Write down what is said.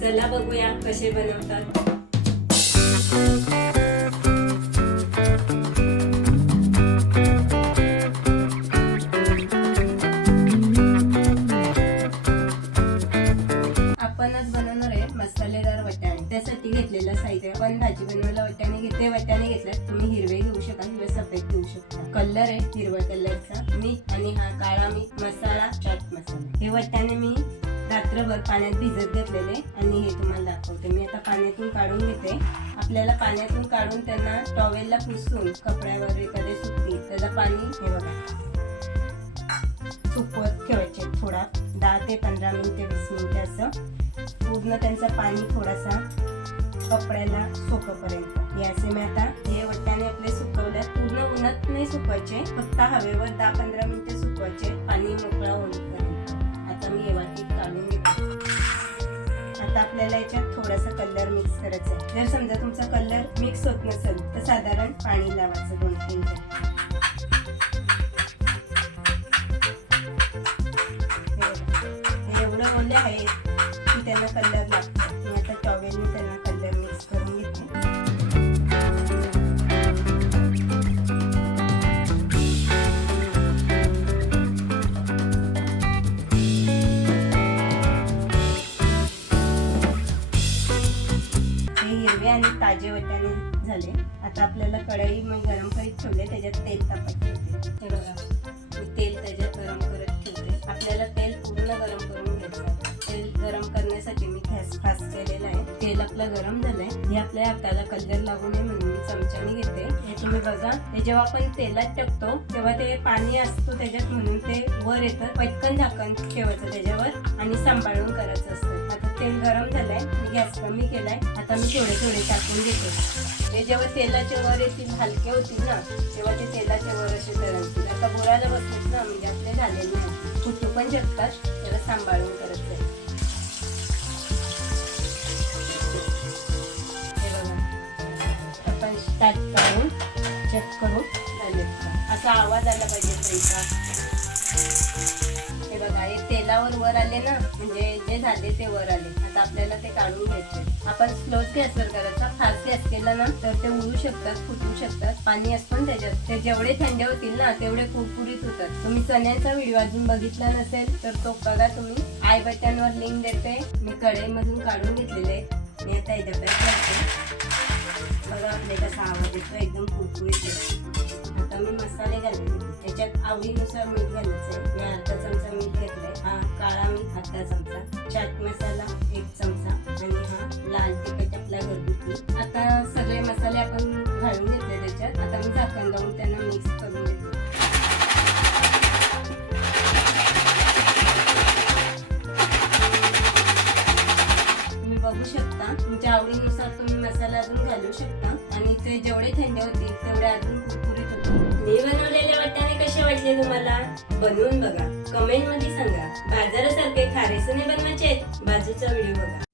चला बघूया कसे बनवतात. आपणच बनवणार आहे मसालेदार वटाणे. त्यासाठी घेतलेलं साहित्य पण भाजी बनवायला वटाणे घेते वटाणे घेतल्यात तुम्ही हिरवे घेऊ शकता किंवा सफेद घेऊ शकता. कलर आहे हिरव्या कलरचा मीठ आणि हा काळा मीठ मसाला चाट मसाला. हे वटाणे मी रात्रभर पाण्यात भिजत घेतलेले आणि हे तुम्हाला दाखवते. मी आता पाण्यातून काढून घेते. आपल्याला पाण्यातून काढून त्यांना टॉवेलला पुसून कपड्यावर एखादे सुकते त्याला पाणी हे बघा. सुकवत ठेवायचे थोडा दहा ते पंधरा मिनिटे वीस मिनिटे असं. पूर्ण त्यांचा पाणी थोडासा कपड्याला सोकपर्यंत. हे असे मी आता हे वट्याने आपले सुकवल्या पूर्ण उन्हात नाही सुकवायचे फक्त हवेवर दहा पंधरा मिनिटे सुकवायचे. पाणी मोकळा होईपर्यंत आता मी हे काढून घेते. आता आपल्याला याच्यात थोडासा कलर मिक्स करायचा आहे. जर समजा तुमचा कलर मिक्स होत नसेल तर साधारण पाणी लावायचं दोन तीन एवढं ओले आहेत की त्यांना कलर लागतो. आणि ताजे वटाणे झाले. आता आपल्याला कढई मग गरम करीत ठेवले त्याच्यात तेल तापत होते हे बघा मी तेल त्याच्यात गरम करत ठेवते. आपल्याला तेल पूर्ण गरम करून घ्यायचं तेल गरम करण्यासाठी मी गॅस फास्ट केलेला आहे. तेल आपलं गरम झालंय. हे आपल्या हाताला कलर लागू नये म्हणून मी चमच्याने घेते. हे तुम्ही बघा हे जेव्हा आपण तेलात टाकतो तेव्हा ते पाणी असतो त्याच्यात म्हणून ते वर येतं. पटकन झाकण ठेवायचं त्याच्यावर आणि सांभाळून करायचं असतं. आता तेल गरम झालंय. गॅस कमी केलाय. आता मी थोडे थोडे टाकून देते. हे जेव्हा तेलाचे वर येतील हलके होतील ना तेव्हा ते तेलाचे वर असे तरंगतील आता बोरायला बसलेत ना म्हणजे आपले झालेले नाही. फुटू पण शकतात त्याला सांभाळून करत जाईल आपण स्टार्ट करून चेक करू. झाले असा आवाज आला पाहिजे त्यांचा बघा हे तेलावर वर आले ना म्हणजे जे झाले ते वर आले. आता आपल्याला ते काढून घ्यायचे. आपण स्लोच गॅसवर करायचा. फास्ट गॅस केला ना तर ते उडू शकतात फुटू शकतात. पाणी असतं ना त्याच्यात. ते जेवढे थंड होतील ना तेवढे कुरकुरीत होतात. तुम्ही चण्याचा व्हिडिओ अजून बघितला नसेल तर तो बघा तुम्ही. आय बटनवर लिंक देते. मी कढईमधून काढून घेतलेले. मी आता याच्या बघा आपले कसा आवाज येतो एकदम कुरकुरीत येतो आता मी मसाले घालते. त्याच्यात आवडीनुसार मीठ घालायचं आहे. मी अर्धा चमचा मीठ घेतलाय. हा काळा मीठ अर्धा चमचा. चाट मसाला एक चमचा. आणि हा लाल तिखट आपला घरगुती. आता सगळे मसाले आपण घालून घेतले त्याच्यात. आता मी झाकण लावून त्यांना मिक्स तुमच्या तुम्ही मसाला अजून घालू शकता. आणि ते जेवढे थंड होतील तेवढे अजून कुरकुरीत होतील. मी बनवलेल्या वाट्याने कसे वाटले तुम्हाला? बनवून बघा. कमेंटमध्ये सांगा. बाजारासारखे खारेसने बनवायचे आहेत. बाजूचा व्हिडिओ बघा.